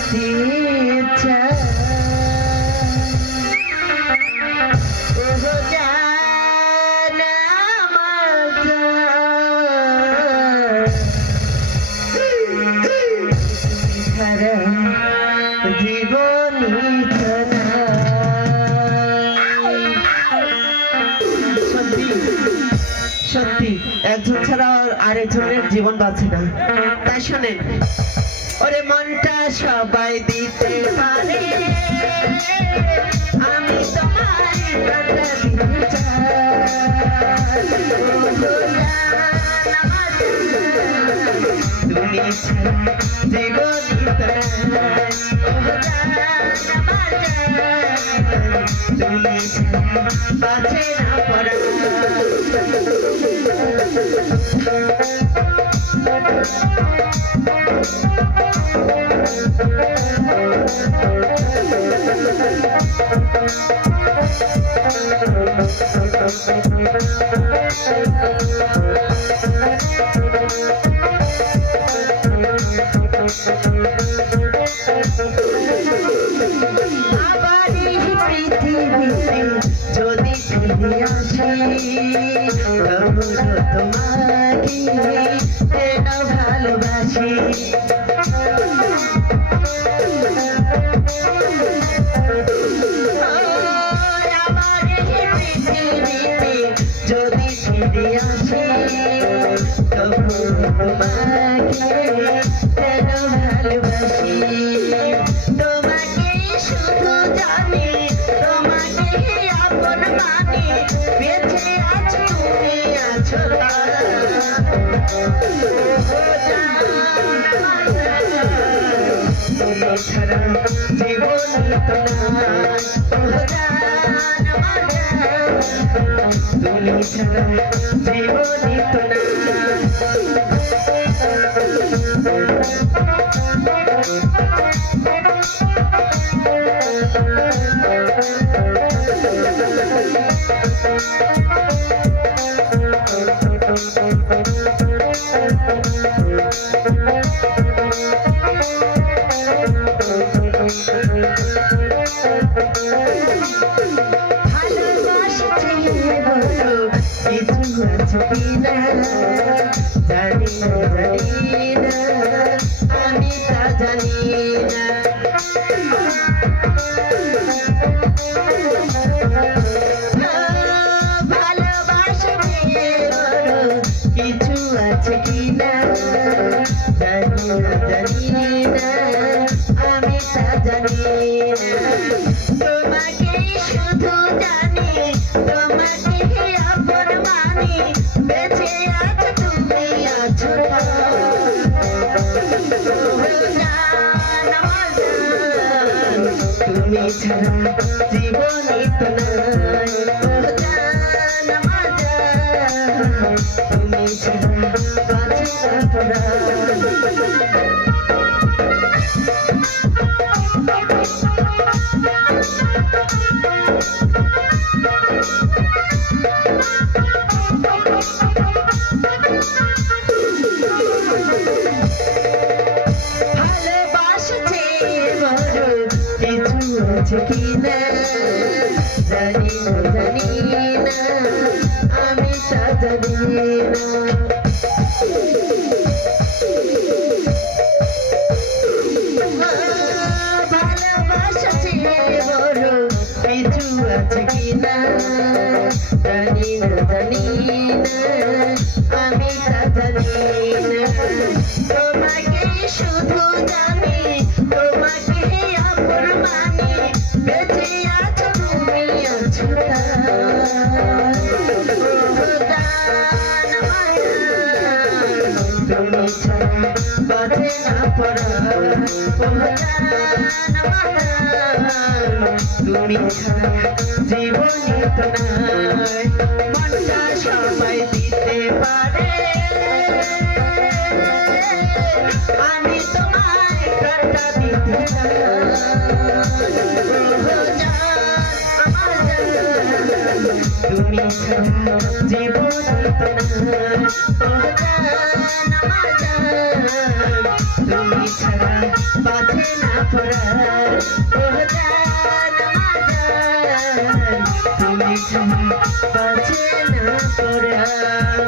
দেখতে চাই সত্যি একজন ছাড়া আরেকজনের জীবন বাঁচে না। তাই শোনেন, ওরে মনটা সবাই দিতে পারে, আমি তোমায় প্রাণটা দিতে চাই। তুমি ছাড়া জীবন তুমি ছাড়া বাঁচে না পড়া। যদি ফিরে আসি তোমাকে যেন ভালোবাসি, আমার পৃথিবীতে যদি ফিরে আসি তোমাকে যেন ভালোবাসি। তোমাকে শুধু জানি, তোমাকে আপন মানি, বেঁচে আছো তুমি আছো তুমি ছাড়া জীবন তো নাই, তুমি ছাড়া জীবন তো নাই। জানি না আমি তা জানি না, ভালোবাসা কিছু আছে কিনা জানি না আমি তা জানি না। তোমাকে শুধু জানি, তোমাকে আপন মানি, বেঁচে আছো তুমি আছো তুমি ছাড়া জীবনই তো নাই, তুমি ছাড়া বাঁচে না কিনা জানি না আমি তা জানি না। ভালোবাসা বড় কিছু আছে কিনা জানি না আমি তা জানি না। তোমাকে শুধু জানি, তোমাকে আপন মানি, বেঁচে আছো তুমি আছো তুমি ছাড়া বাঁচে না পড়া, তুমি ছাড়া জীবনই তো নাই। মনটা সবাই দিতে পারে, আমি তোমায় প্রাণটা দিতে চাই। তুমি ছাড়া জীবনই তো নাই, তুমি ছাড়া বাঁচে না পরাণ ও জান মাজান তুমি ছাড়া বাঁচে না পরাণ